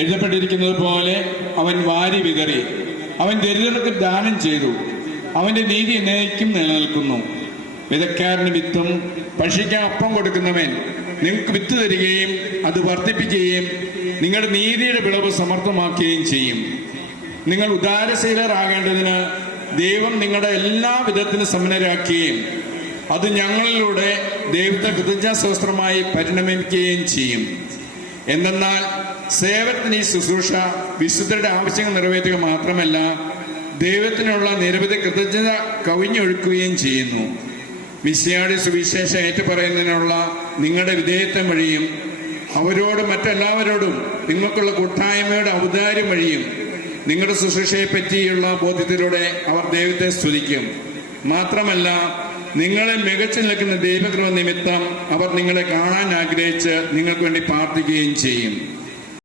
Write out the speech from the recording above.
എഴുതപ്പെട്ടിരിക്കുന്നത് പോലെ അവൻ വാരി വിതറി, അവൻ ദരിദ്രർക്ക് ദാനം ചെയ്തു, അവന്റെ നീതി എന്നേക്കും നിലനിൽക്കുന്നു. വിതക്കാരന് വിത്തും പക്ഷിക്ക് അപ്പം കൊടുക്കുന്നവൻ നിങ്ങൾക്ക് വിത്ത് തരികയും അത് വർദ്ധിപ്പിക്കുകയും നിങ്ങളുടെ നീതിയുടെ വിളവ് സമർത്ഥമാക്കുകയും ചെയ്യും. നിങ്ങൾ ഉദാരശീലരാകേണ്ടതിന് ദൈവം നിങ്ങളുടെ എല്ലാ വിധത്തിനും സമ്പന്നരാക്കുകയും അത് ഞങ്ങളിലൂടെ ദൈവത്തെ കൃതജ്ഞതാസ്തോത്രമായി പരിണമിക്കുകയും ചെയ്യും. എന്തെന്നാൽ സേവനത്തിന് ഈ ശുശ്രൂഷ വിശുദ്ധരുടെ ആവശ്യങ്ങൾ നിറവേറ്റുക മാത്രമല്ല, ദൈവത്തിനുള്ള നിരവധി കൃതജ്ഞത കവിഞ്ഞൊഴുക്കുകയും ചെയ്യുന്നു. മിശിഹായുടെ സുവിശേഷം ഏറ്റുപറയുന്നതിനുള്ള നിങ്ങളുടെ വിധേയത്വം വഴിയും അവരോടും മറ്റെല്ലാവരോടും നിങ്ങൾക്കുള്ള കൂട്ടായ്മയുടെ ഔദാര്യം വഴിയും നിങ്ങളുടെ ശുശ്രൂഷയെ പറ്റിയുള്ള ബോധ്യത്തിലൂടെ അവർ ദൈവത്തെ സ്തുതിക്കും. മാത്രമല്ല, നിങ്ങളെ മികച്ചു നിൽക്കുന്ന ദൈവകൃപ നിമിത്തം അവർ നിങ്ങളെ കാണാൻ ആഗ്രഹിച്ച് നിങ്ങൾക്ക് വേണ്ടി പ്രാർത്ഥിക്കുകയും ചെയ്യും.